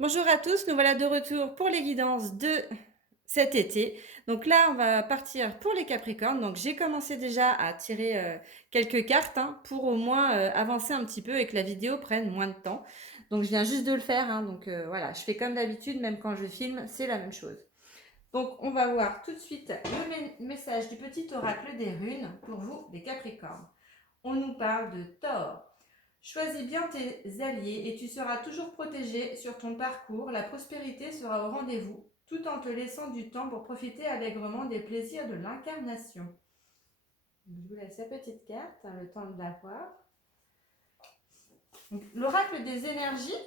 Bonjour à tous, nous voilà de retour pour les guidances de cet été. Donc là, on va partir pour les Capricornes. Donc j'ai commencé déjà à tirer quelques cartes hein, pour au moins avancer un petit peu et que la vidéo prenne moins de temps. Donc je viens juste de le faire. Donc voilà, je fais comme d'habitude, même quand je filme, c'est la même chose. Donc on va voir tout de suite le message du petit oracle des runes pour vous, les Capricornes. On nous parle de Thor. Choisis bien tes alliés et tu seras toujours protégé sur ton parcours. La prospérité sera au rendez-vous, tout en te laissant du temps pour profiter allègrement des plaisirs de l'incarnation. Je vous laisse la petite carte, hein, le temps de la voir. L'oracle des énergies,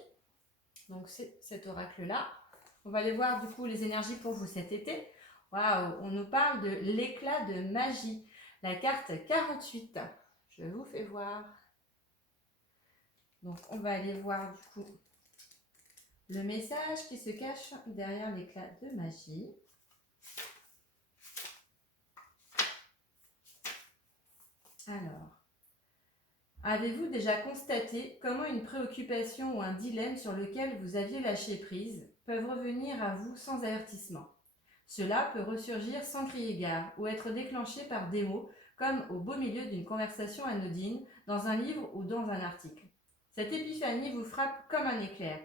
donc c'est cet oracle-là. On va aller voir du coup les énergies pour vous cet été. Waouh, on nous parle de l'éclat de magie. La carte 48. Je vous fais voir. Donc on va aller voir du coup le message qui se cache derrière l'éclat de magie. Alors, avez-vous déjà constaté comment une préoccupation ou un dilemme sur lequel vous aviez lâché prise peuvent revenir à vous sans avertissement? Cela peut ressurgir sans crier gare ou être déclenché par des mots comme au beau milieu d'une conversation anodine, dans un livre ou dans un article. Cette épiphanie vous frappe comme un éclair,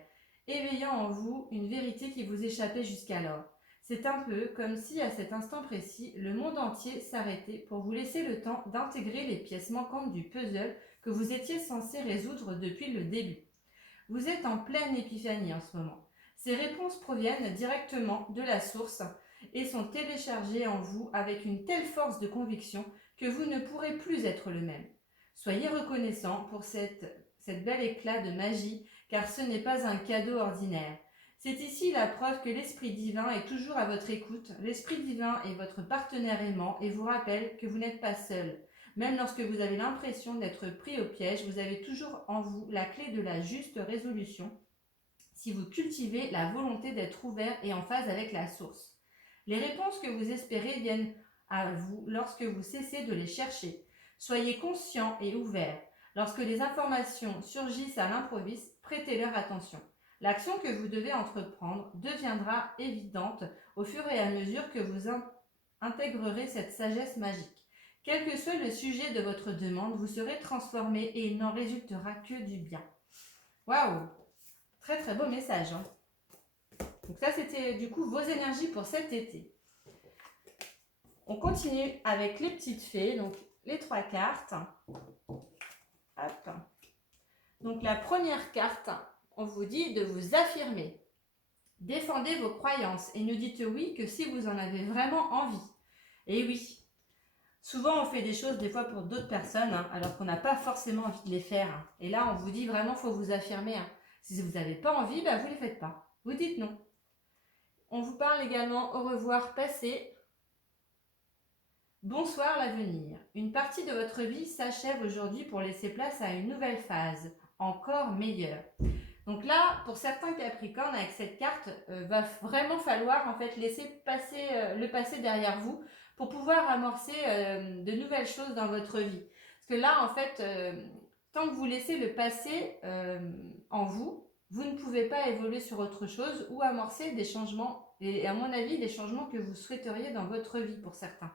éveillant en vous une vérité qui vous échappait jusqu'alors. C'est un peu comme si, à cet instant précis, le monde entier s'arrêtait pour vous laisser le temps d'intégrer les pièces manquantes du puzzle que vous étiez censé résoudre depuis le début. Vous êtes en pleine épiphanie en ce moment. Ces réponses proviennent directement de la source et sont téléchargées en vous avec une telle force de conviction que vous ne pourrez plus être le même. Soyez reconnaissant pour cette belle éclat de magie, car ce n'est pas un cadeau ordinaire. C'est ici la preuve que l'Esprit divin est toujours à votre écoute. L'Esprit divin est votre partenaire aimant et vous rappelle que vous n'êtes pas seul. Même lorsque vous avez l'impression d'être pris au piège, vous avez toujours en vous la clé de la juste résolution si vous cultivez la volonté d'être ouvert et en phase avec la source. Les réponses que vous espérez viennent à vous lorsque vous cessez de les chercher. Soyez conscient et ouvert. Lorsque les informations surgissent à l'improviste, prêtez-leur attention. L'action que vous devez entreprendre deviendra évidente au fur et à mesure que vous intégrerez cette sagesse magique. Quel que soit le sujet de votre demande, vous serez transformé et il n'en résultera que du bien. Waouh! Très très beau message. Hein. Donc ça, c'était du coup vos énergies pour cet été. On continue avec les petites fées, donc les 3 cartes. Hop. Donc la première carte, on vous dit de vous affirmer. Défendez vos croyances et ne dites oui que si vous en avez vraiment envie. Et oui, souvent on fait des choses des fois pour d'autres personnes, hein, alors qu'on n'a pas forcément envie de les faire. Hein. Et là, on vous dit vraiment, il faut vous affirmer. Hein. Si vous n'avez pas envie, bah, vous ne les faites pas. Vous dites non. On vous parle également au revoir passé. Bonsoir l'avenir. Une partie de votre vie s'achève aujourd'hui pour laisser place à une nouvelle phase, encore meilleure. Donc là, pour certains Capricornes, avec cette carte, va vraiment falloir en fait laisser passer le passé derrière vous pour pouvoir amorcer de nouvelles choses dans votre vie. Parce que là, en fait, tant que vous laissez le passé en vous, vous ne pouvez pas évoluer sur autre chose ou amorcer des changements, et à mon avis, des changements que vous souhaiteriez dans votre vie pour certains.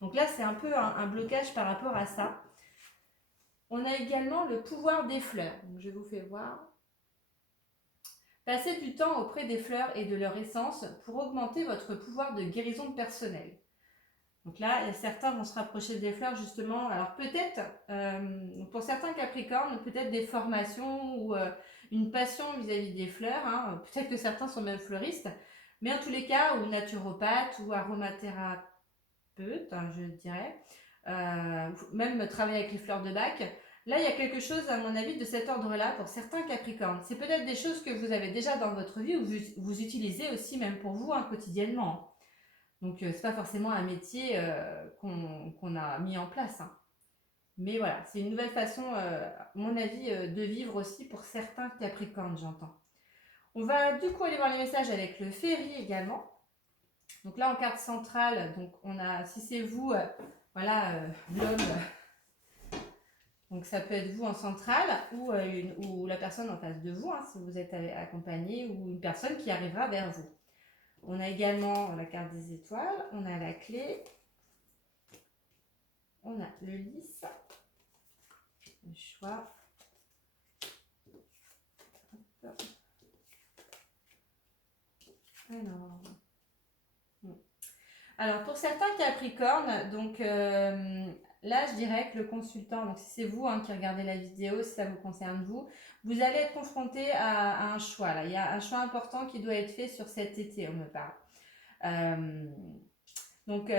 Donc là, c'est un peu un blocage par rapport à ça. On a également le pouvoir des fleurs. Donc je vous fais voir. Passez du temps auprès des fleurs et de leur essence pour augmenter votre pouvoir de guérison personnelle. Donc là, certains vont se rapprocher des fleurs justement. Alors peut-être, pour certains Capricornes, peut-être des formations ou une passion vis-à-vis des fleurs. Hein. Peut-être que certains sont même fleuristes. Mais en tous les cas, ou naturopathes ou aromathérapeutes, hein, je dirais. Même travailler avec les fleurs de bac. Là, il y a quelque chose, à mon avis, de cet ordre-là pour certains Capricornes. C'est peut-être des choses que vous avez déjà dans votre vie ou vous utilisez aussi même pour vous hein, quotidiennement. Donc, c'est pas forcément un métier qu'on a mis en place. Hein. Mais voilà, c'est une nouvelle façon, à mon avis, de vivre aussi pour certains Capricornes, j'entends. On va du coup aller voir les messages avec le Féri également. Donc là, en carte centrale, donc on a, si c'est vous, voilà, l'homme Donc ça peut être vous en centrale ou la personne en face de vous, hein, si vous êtes accompagné, ou une personne qui arrivera vers vous. On a également la carte des étoiles, on a la clé, on a le lys, le choix. Alors pour certains Capricornes, donc là je dirais que le consultant, donc si c'est vous hein, qui regardez la vidéo, si ça vous concerne vous allez être confronté à un choix. Là. Il y a un choix important qui doit être fait sur cet été, on me parle. Donc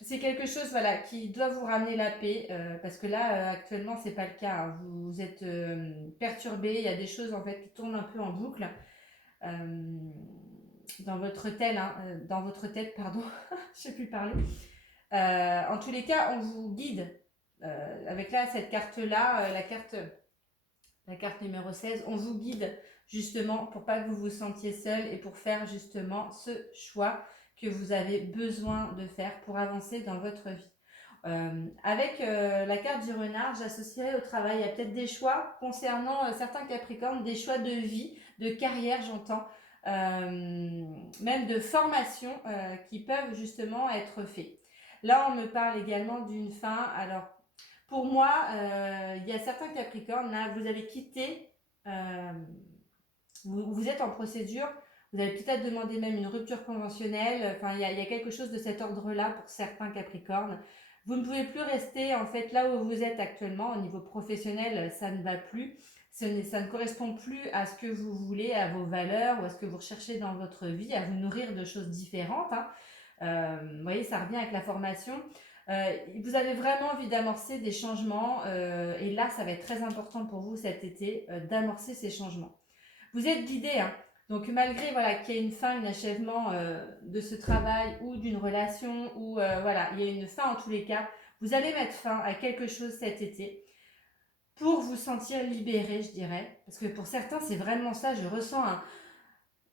c'est quelque chose voilà, qui doit vous ramener la paix, parce que là actuellement c'est pas le cas. Hein. Vous êtes perturbé, il y a des choses en fait qui tournent un peu en boucle. Dans votre tête, pardon, je sais plus parler. En tous les cas, on vous guide avec là cette carte-là, la carte numéro 16, on vous guide justement pour pas que vous vous sentiez seul et pour faire justement ce choix que vous avez besoin de faire pour avancer dans votre vie. Avec la carte du renard, j'associerai au travail. Il y a peut-être des choix concernant certains Capricornes, des choix de vie, de carrière, j'entends, même de formation qui peuvent justement être faits. Là, on me parle également d'une fin. Alors, pour moi, il y a certains Capricornes, là, vous avez quitté, vous êtes en procédure, vous avez peut-être demandé même une rupture conventionnelle. Enfin, il y a quelque chose de cet ordre-là pour certains Capricornes. Vous ne pouvez plus rester en fait là où vous êtes actuellement. Au niveau professionnel, ça ne va plus. Ça ne correspond plus à ce que vous voulez, à vos valeurs ou à ce que vous recherchez dans votre vie, à vous nourrir de choses différentes. Hein. Vous voyez, ça revient avec la formation. Vous avez vraiment envie d'amorcer des changements et là, ça va être très important pour vous cet été d'amorcer ces changements. Vous êtes guidé, hein. Donc malgré voilà, qu'il y ait une fin, un achèvement de ce travail ou d'une relation, ou voilà, il y a une fin en tous les cas, vous allez mettre fin à quelque chose cet été pour vous sentir libéré, je dirais. Parce que pour certains, c'est vraiment ça, je ressens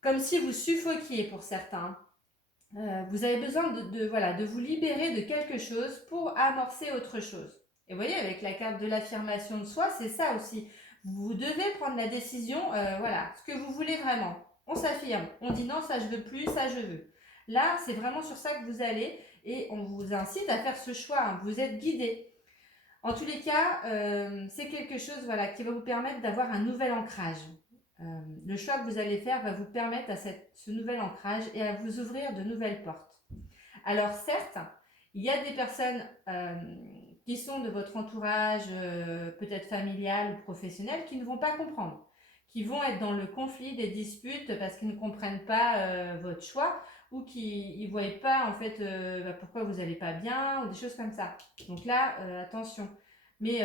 comme si vous suffoquiez pour certains. Vous avez besoin de vous libérer de quelque chose pour amorcer autre chose. Et vous voyez, avec la carte de l'affirmation de soi, c'est ça aussi. Vous devez prendre la décision, voilà, ce que vous voulez vraiment. On s'affirme, on dit non, ça je veux plus, ça je veux. Là, c'est vraiment sur ça que vous allez et on vous incite à faire ce choix. Hein. Vous êtes guidé. En tous les cas, c'est quelque chose voilà, qui va vous permettre d'avoir un nouvel ancrage. Le choix que vous allez faire va vous permettre à ce nouvel ancrage et à vous ouvrir de nouvelles portes. Alors certes, il y a des personnes qui sont de votre entourage, peut-être familial ou professionnel, qui ne vont pas comprendre, qui vont être dans le conflit, des disputes parce qu'ils ne comprennent pas votre choix ou qui ne voient pas en fait pourquoi vous n'allez pas bien ou des choses comme ça. Donc là, attention. Mais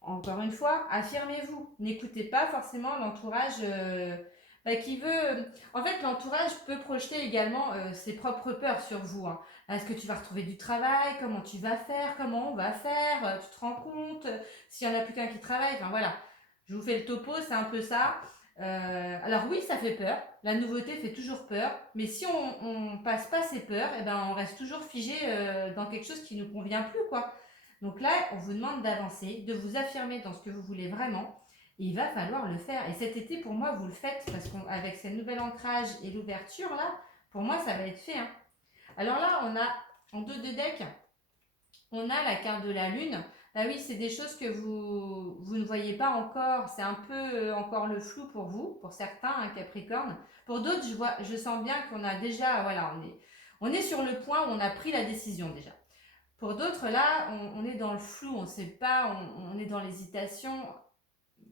encore une fois, affirmez-vous. N'écoutez pas forcément l'entourage qui veut... En fait, l'entourage peut projeter également ses propres peurs sur vous. Hein. Est-ce que tu vas retrouver du travail? Comment tu vas faire? Comment on va faire? Tu te rends compte? S'il n'y en a plus qu'un qui travaille? Enfin voilà, je vous fais le topo, c'est un peu ça. Alors oui, ça fait peur. La nouveauté fait toujours peur. Mais si on passe pas ces peurs, eh ben, on reste toujours figé dans quelque chose qui ne nous convient plus, quoi. Donc là, on vous demande d'avancer, de vous affirmer dans ce que vous voulez vraiment. Et il va falloir le faire. Et cet été, pour moi, vous le faites parce qu'avec ce nouvel ancrage et l'ouverture, là, pour moi, ça va être fait. Hein. Alors là, on a, en dos de deck, on a la carte de la lune. Bah oui, c'est des choses que vous ne voyez pas encore. C'est un peu encore le flou pour vous, pour certains, hein, Capricorne. Pour d'autres, je sens bien qu'on a déjà, voilà, on est sur le point où on a pris la décision déjà. Pour d'autres, là, on est dans le flou, on ne sait pas, on est dans l'hésitation.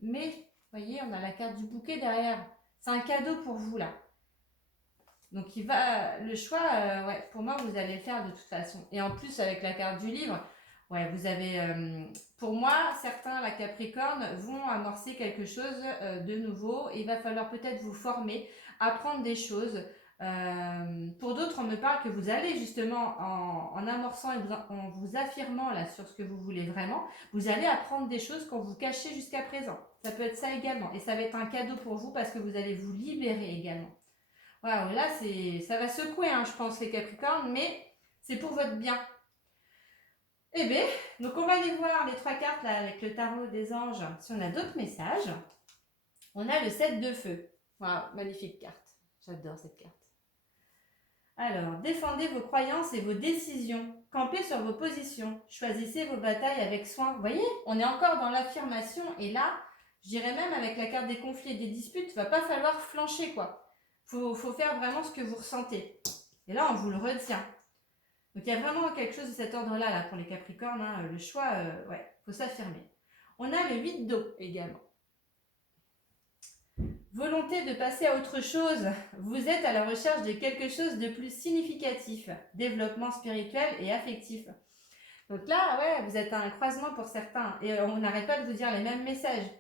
Mais, vous voyez, on a la carte du bouquet derrière. C'est un cadeau pour vous, là. Donc, le choix, ouais, pour moi, vous allez le faire de toute façon. Et en plus, avec la carte du livre, ouais, vous avez, pour moi, certains, la Capricorne, vont amorcer quelque chose de nouveau. Il va falloir peut-être vous former, apprendre des choses. Pour d'autres, on me parle que vous allez justement, en amorçant et en vous affirmant là sur ce que vous voulez vraiment, vous allez apprendre des choses qu'on vous cachez jusqu'à présent. Ça peut être ça également. Et ça va être un cadeau pour vous parce que vous allez vous libérer également. Waouh, là, ça va secouer, hein, je pense, les Capricornes, mais c'est pour votre bien. Eh bien, donc on va aller voir les 3 cartes là avec le tarot des anges. Si on a d'autres messages, on a le 7 de feu. Waouh, magnifique carte. J'adore cette carte. Alors, défendez vos croyances et vos décisions. Campez sur vos positions. Choisissez vos batailles avec soin. Vous voyez, on est encore dans l'affirmation. Et là, je dirais même avec la carte des conflits et des disputes, il ne va pas falloir flancher, quoi. Faut faire vraiment ce que vous ressentez. Et là, on vous le retient. Donc, il y a vraiment quelque chose de cet ordre-là là, pour les Capricornes. Hein. Le choix, ouais, faut s'affirmer. On a le 8 d'eau également. Volonté de passer à autre chose. Vous êtes à la recherche de quelque chose de plus significatif. Développement spirituel et affectif. Donc là, ouais, vous êtes à un croisement pour certains. Et on n'arrête pas de vous dire les mêmes messages.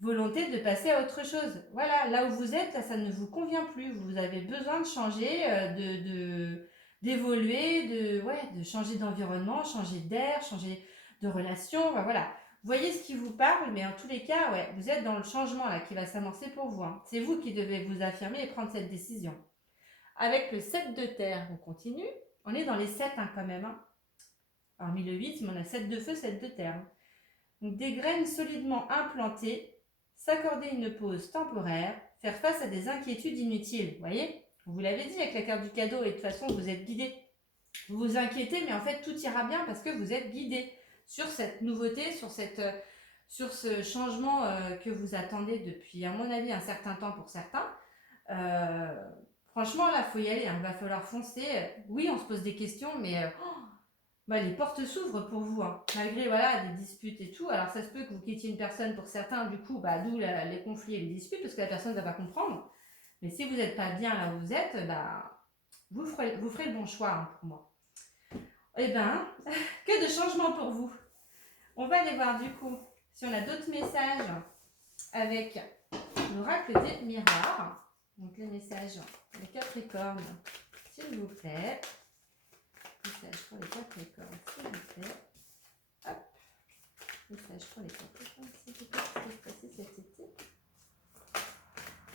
Volonté de passer à autre chose. Voilà, là où vous êtes, là, ça ne vous convient plus. Vous avez besoin de changer, d'évoluer, de changer d'environnement, changer d'air, changer de relation. Enfin, voilà. Voyez ce qui vous parle, mais en tous les cas, ouais, vous êtes dans le changement là qui va s'amorcer pour vous. Hein. C'est vous qui devez vous affirmer et prendre cette décision. Avec le 7 de terre, on continue. On est dans les 7 hein, quand même. Hein. Parmi le 8, mais on a 7 de feu, 7 de terre. Donc des graines solidement implantées, s'accorder une pause temporaire, faire face à des inquiétudes inutiles. Vous voyez, vous l'avez dit avec la carte du cadeau et de toute façon vous êtes guidé. Vous vous inquiétez, mais en fait tout ira bien parce que vous êtes guidé sur cette nouveauté, sur ce changement que vous attendez depuis, à mon avis, un certain temps pour certains. Franchement, là, il faut y aller. Il va falloir foncer. Oui, on se pose des questions, mais les portes s'ouvrent pour vous. Hein. Malgré voilà, des disputes et tout. Alors, ça se peut que vous quittiez une personne pour certains, du coup, d'où les conflits et les disputes, parce que la personne ne va pas comprendre. Mais si vous n'êtes pas bien là où vous êtes, vous ferez le bon choix hein, pour moi. Eh bien, que de changements pour vous. On va aller voir du coup si on a d'autres messages avec l'oracle des miroirs. Donc les messages des Capricornes, s'il vous plaît. Message pour les Capricornes, s'il vous plaît. Hop. Message pour les Capricornes, s'il vous plaît. Cette fois-ci cet été.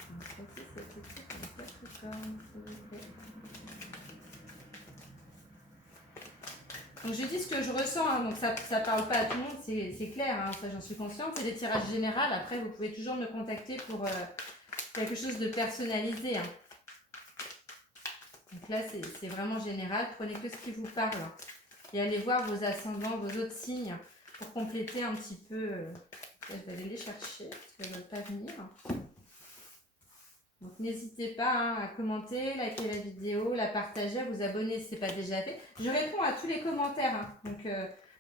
Cette fois-ci cet été pour les Capricornes, s'il vous plaît. Donc je dis ce que je ressens, hein, donc ça parle pas à tout le monde, c'est clair, hein, ça j'en suis consciente, c'est des tirages généraux, après vous pouvez toujours me contacter pour quelque chose de personnalisé. Hein. Donc là c'est vraiment général, prenez que ce qui vous parle hein, et allez voir vos ascendants, vos autres signes pour compléter un petit peu, là, je vais aller les chercher parce qu'elles ne veulent pas venir. Donc n'hésitez pas hein, à commenter, liker la vidéo, la partager, à vous abonner si ce n'est pas déjà fait. Je réponds à tous les commentaires. Hein. Donc,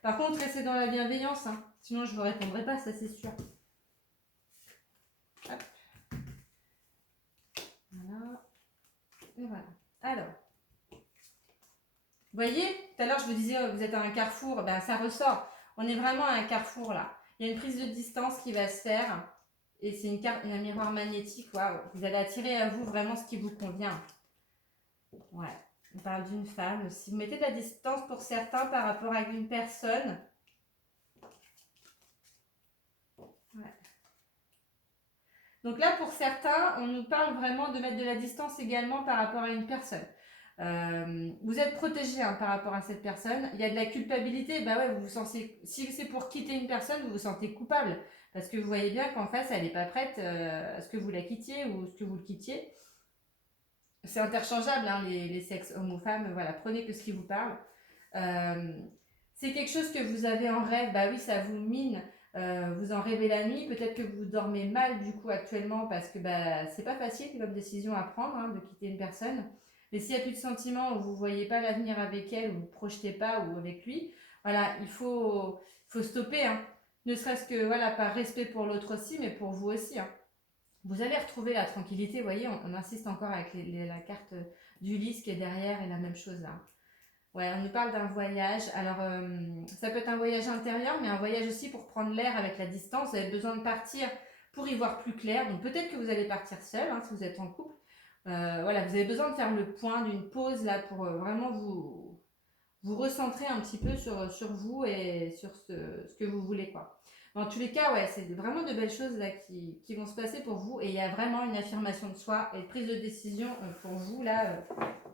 par contre, restez dans la bienveillance. Hein. Sinon, je ne vous répondrai pas, ça c'est sûr. Hop. Voilà. Et voilà. Alors. Vous voyez, tout à l'heure je vous disais, vous êtes à un carrefour. Ben, ça ressort. On est vraiment à un carrefour là. Il y a une prise de distance qui va se faire. Et c'est une carte, un miroir magnétique, waouh. Vous allez attirer à vous vraiment ce qui vous convient. Ouais, on parle d'une femme. Si vous mettez de la distance pour certains par rapport à une personne. Ouais. Donc là, pour certains, on nous parle vraiment de mettre de la distance également par rapport à une personne. Vous êtes protégé hein, par rapport à cette personne. Il y a de la culpabilité. Bah ouais, vous vous sentez. Si c'est pour quitter une personne, vous vous sentez coupable. Parce que vous voyez bien qu'en face, elle n'est pas prête à ce que vous la quittiez ou à ce que vous le quittiez. C'est interchangeable, hein, les sexes hommes ou femmes. Voilà, prenez que ce qui vous parle. C'est quelque chose que vous avez en rêve. Bah oui, ça vous mine. Vous en rêvez la nuit. Peut-être que vous dormez mal du coup actuellement parce que c'est pas facile comme décision à prendre hein, de quitter une personne. Mais s'il n'y a plus de sentiments ou vous ne voyez pas l'avenir avec elle ou vous ne projetez pas ou avec lui, voilà, il faut stopper. Hein. Ne serait-ce que voilà, par respect pour l'autre aussi, mais pour vous aussi. Hein. Vous allez retrouver la tranquillité, vous voyez, on insiste encore avec la carte d'Ulysse qui est derrière et la même chose là. Ouais, on nous parle d'un voyage. Alors, ça peut être un voyage intérieur, mais un voyage aussi pour prendre l'air avec la distance. Vous avez besoin de partir pour y voir plus clair. Donc, peut-être que vous allez partir seul, hein, si vous êtes en couple. Voilà, vous avez besoin de faire le point d'une pause là pour vraiment vous recentrer un petit peu sur vous et sur ce que vous voulez quoi. Mais en tous les cas, ouais, c'est vraiment de belles choses là qui vont se passer pour vous et il y a vraiment une affirmation de soi et une prise de décision pour vous là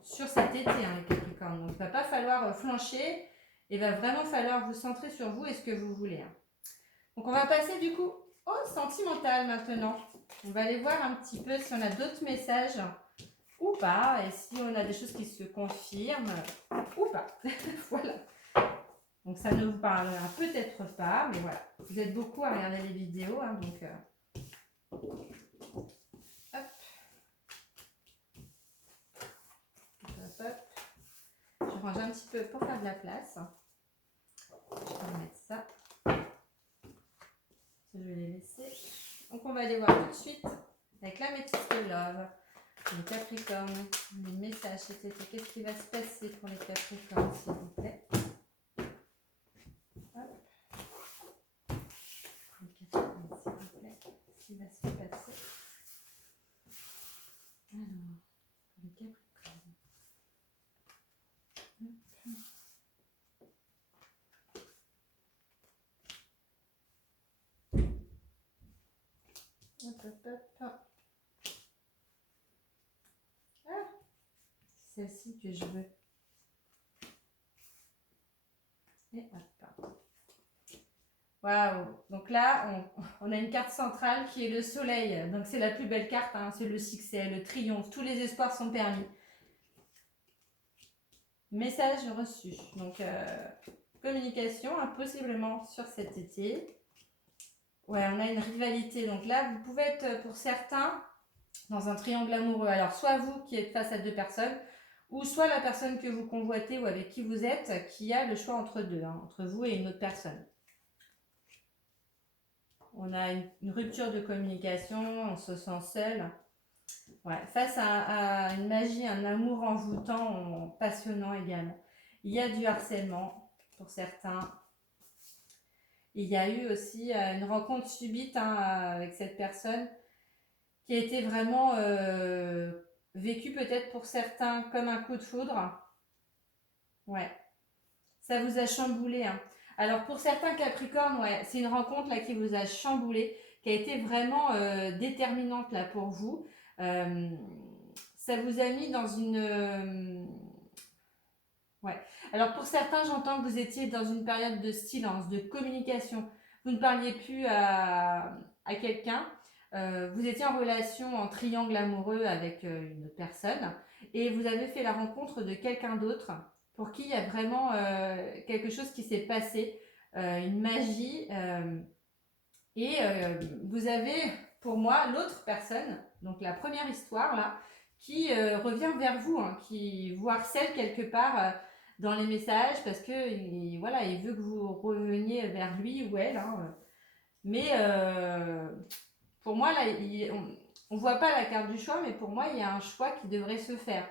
sur cet été, hein, les Capricornes. Donc il ne va pas falloir flancher il va vraiment falloir vous centrer sur vous et ce que vous voulez. Hein. Donc on va passer du coup au sentimental maintenant. On va aller voir un petit peu si on a d'autres messages ou pas, et si on a des choses qui se confirment ou pas. Voilà. Donc ça ne vous parlera peut-être pas, mais voilà. Vous êtes beaucoup à regarder les vidéos, hein, donc... Hop. Hop, hop. Je range un petit peu pour faire de la place. Je vais mettre ça. Je vais les laisser. Donc on va aller voir tout de suite avec la métisse de Love, les Capricornes, les messages, etc. Qu'est-ce qui va se passer pour les Capricornes, s'il vous plaît? Hop. Les Capricornes, s'il vous plaît. Qu'est-ce qui va se passer? Alors, pour les Capricornes. Hop, hop, hop. Ah, c'est celle-ci que je veux. Et hop. Waouh! Donc là, on a une carte centrale qui est le soleil. Donc c'est la plus belle carte, hein, c'est le succès, le triomphe. Tous les espoirs sont permis. Message reçu. Donc communication, hein, possiblement sur cet été. Ouais, on a une rivalité. Donc là, vous pouvez être pour certains dans un triangle amoureux. Alors soit vous qui êtes face à deux personnes, ou soit la personne que vous convoitez ou avec qui vous êtes, qui a le choix entre deux, hein, entre vous et une autre personne. On a une rupture de communication, on se sent seul. Ouais, face à une magie, un amour envoûtant, passionnant également. Il y a du harcèlement pour certains. Il y a eu aussi une rencontre subite, hein, avec cette personne qui a été vraiment vécue peut-être pour certains comme un coup de foudre. Ouais, ça vous a chamboulé. Hein. Alors pour certains Capricornes, ouais, c'est une rencontre là qui vous a chamboulé, qui a été vraiment déterminante là pour vous. Ça vous a mis dans une... ouais. Alors pour certains, j'entends que vous étiez dans une période de silence, de communication. Vous ne parliez plus à quelqu'un. Vous étiez en relation en triangle amoureux avec une autre personne et vous avez fait la rencontre de quelqu'un d'autre pour qui il y a vraiment quelque chose qui s'est passé, une magie. Et vous avez, pour moi, l'autre personne, donc la première histoire là, qui revient vers vous, hein, qui vous harcèle quelque part dans les messages parce que voilà, il veut que vous reveniez vers lui ou elle. Hein, mais pour moi, là, on ne voit pas la carte du choix, mais pour moi, il y a un choix qui devrait se faire.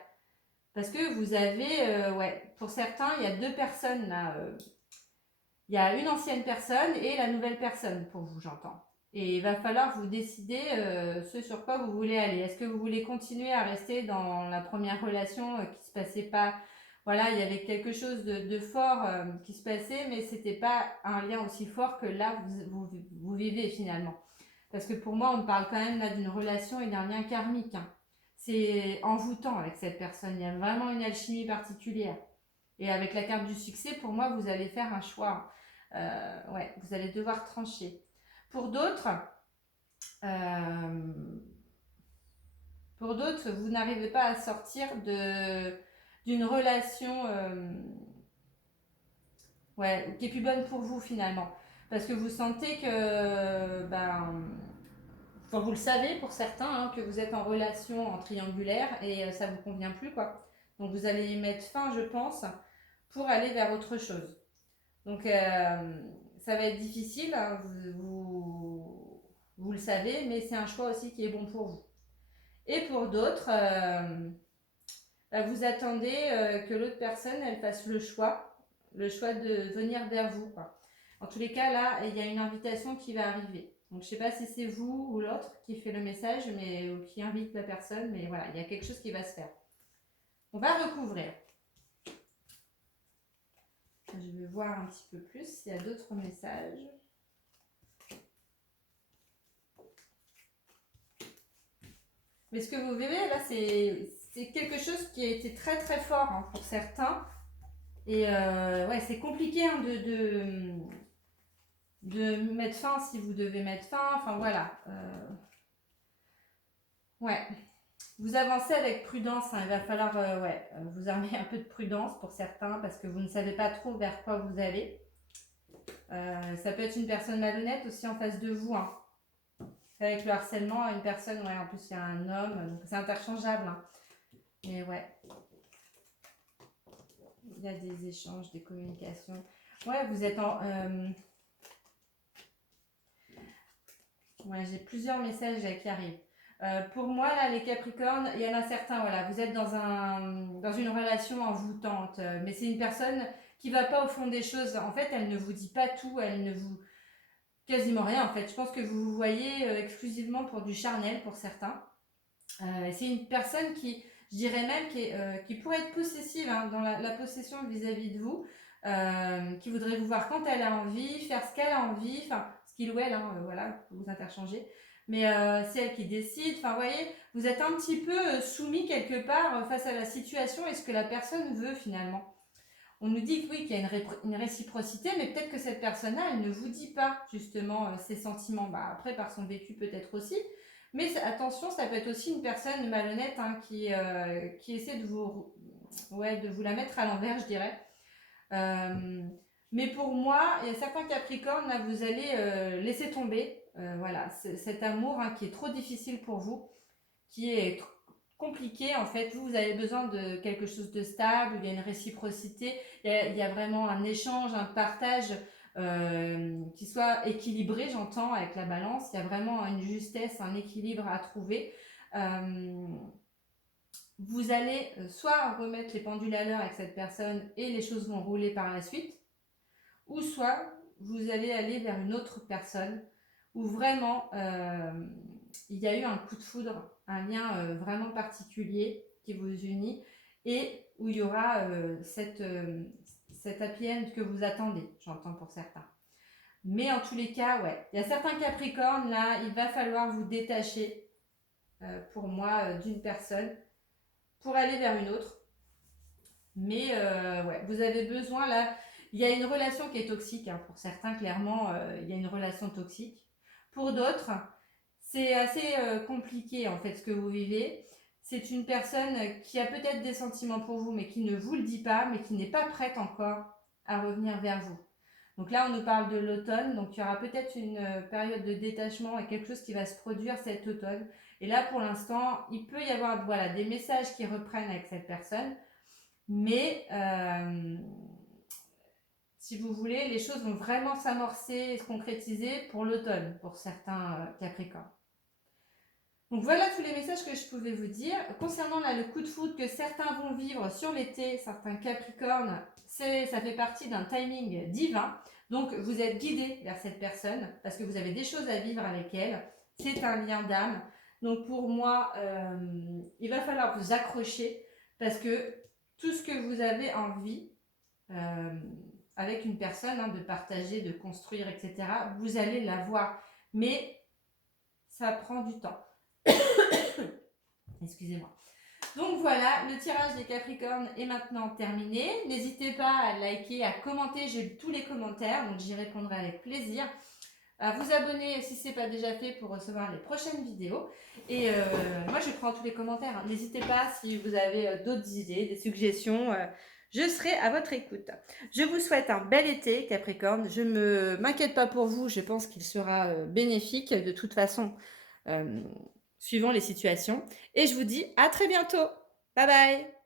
Parce que vous avez, ouais, pour certains, il y a deux personnes là. Il y a une ancienne personne et la nouvelle personne pour vous, j'entends. Et il va falloir vous décider ce sur quoi vous voulez aller. Est-ce que vous voulez continuer à rester dans la première relation qui se passait pas... Voilà, il y avait quelque chose de fort qui se passait, mais c'était pas un lien aussi fort que là, vous vivez finalement. Parce que pour moi, on parle quand même là d'une relation et d'un lien karmique. Hein. C'est envoûtant avec cette personne. Il y a vraiment une alchimie particulière. Et avec la carte du succès, pour moi, vous allez faire un choix. Ouais, vous allez devoir trancher. Pour d'autres, vous n'arrivez pas à sortir d'une relation ouais, qui est plus bonne pour vous finalement. Parce que vous sentez que, enfin, vous le savez pour certains, hein, que vous êtes en relation en triangulaire et ça ne vous convient plus, quoi. Donc vous allez y mettre fin, je pense, pour aller vers autre chose. Donc ça va être difficile, hein, vous le savez, mais c'est un choix aussi qui est bon pour vous. Et pour d'autres, vous attendez que l'autre personne elle fasse le choix de venir vers vous, quoi. En tous les cas, là, il y a une invitation qui va arriver. Donc je ne sais pas si c'est vous ou l'autre qui fait le message, mais ou qui invite la personne, mais voilà, il y a quelque chose qui va se faire. On va recouvrir. Je vais voir un petit peu plus s'il y a d'autres messages. Mais ce que vous verrez là, c'est quelque chose qui a été très très fort, hein, pour certains. Et ouais, c'est compliqué hein, de mettre fin si vous devez mettre fin. Enfin voilà. Ouais. Vous avancez avec prudence, hein. Il va falloir ouais, vous armer un peu de prudence pour certains parce que vous ne savez pas trop vers quoi vous allez. Ça peut être une personne malhonnête aussi en face de vous. Hein. Avec le harcèlement, une personne, ouais, en plus il y a un homme, donc c'est interchangeable. Hein. Mais ouais, il y a des échanges, des communications. Ouais, vous êtes en... ouais, j'ai plusieurs messages qui arrivent. Pour moi, là, les Capricornes, il y en a certains, voilà, vous êtes dans une relation envoûtante, mais c'est une personne qui va pas au fond des choses. En fait, elle ne vous dit pas tout, elle ne vous... Quasiment rien, en fait. Je pense que vous vous voyez exclusivement pour du charnel, pour certains. C'est une personne qui, je dirais même, qui pourrait être possessive hein, dans la possession vis-à-vis de vous, qui voudrait vous voir quand elle a envie, faire ce qu'elle a envie, enfin, ce qu'il ou elle, hein, voilà, vous interchangez. Mais c'est elle qui décide. Enfin, vous voyez, vous êtes un petit peu soumis quelque part face à la situation et ce que la personne veut finalement. On nous dit que oui, qu'il y a une réciprocité, mais peut-être que cette personne-là, elle ne vous dit pas justement ses sentiments. Bah, après, par son vécu peut-être aussi. Mais attention, ça peut être aussi une personne malhonnête hein, qui essaie de vous, ouais, de vous la mettre à l'envers, je dirais. Mais pour moi, il y a certains Capricornes, là, vous allez laisser tomber. Voilà, cet amour hein, qui est trop difficile pour vous, qui est compliqué en fait. Vous avez besoin de quelque chose de stable, il y a une réciprocité, il y a vraiment un échange, un partage qui soit équilibré, j'entends, avec la balance. Il y a vraiment une justesse, un équilibre à trouver. Vous allez soit remettre les pendules à l'heure avec cette personne et les choses vont rouler par la suite, ou soit vous allez aller vers une autre personne où vraiment il y a eu un coup de foudre, un lien vraiment particulier qui vous unit et où il y aura cette happy end que vous attendez, j'entends pour certains. Mais en tous les cas, ouais, il y a certains Capricornes, là, il va falloir vous détacher, pour moi, d'une personne pour aller vers une autre. Mais ouais, vous avez besoin, là, il y a une relation qui est toxique, hein, pour certains, clairement, il y a une relation toxique. Pour d'autres, c'est assez compliqué en fait ce que vous vivez. C'est une personne qui a peut-être des sentiments pour vous, mais qui ne vous le dit pas, mais qui n'est pas prête encore à revenir vers vous. Donc là, on nous parle de l'automne, donc il y aura peut-être une période de détachement et quelque chose qui va se produire cet automne. Et là, pour l'instant, il peut y avoir voilà, des messages qui reprennent avec cette personne, mais si vous voulez, les choses vont vraiment s'amorcer et se concrétiser pour l'automne, pour certains Capricornes. Donc voilà tous les messages que je pouvais vous dire. Concernant là, le coup de foudre que certains vont vivre sur l'été, certains Capricornes, ça fait partie d'un timing divin. Donc vous êtes guidé vers cette personne parce que vous avez des choses à vivre avec elle. C'est un lien d'âme. Donc pour moi, il va falloir vous accrocher parce que tout ce que vous avez envie avec une personne, hein, de partager, de construire, etc., vous allez l'avoir. Mais ça prend du temps. Excusez-moi. Donc voilà, le tirage des Capricornes est maintenant terminé. N'hésitez pas à liker, à commenter. J'ai lu tous les commentaires, donc j'y répondrai avec plaisir. À vous abonner si ce n'est pas déjà fait pour recevoir les prochaines vidéos. Et moi, je prends tous les commentaires. Hein. N'hésitez pas si vous avez d'autres idées, des suggestions. Je serai à votre écoute. Je vous souhaite un bel été, Capricorne. Je ne m'inquiète pas pour vous. Je pense qu'il sera bénéfique de toute façon. Suivant les situations. Et je vous dis à très bientôt. Bye bye.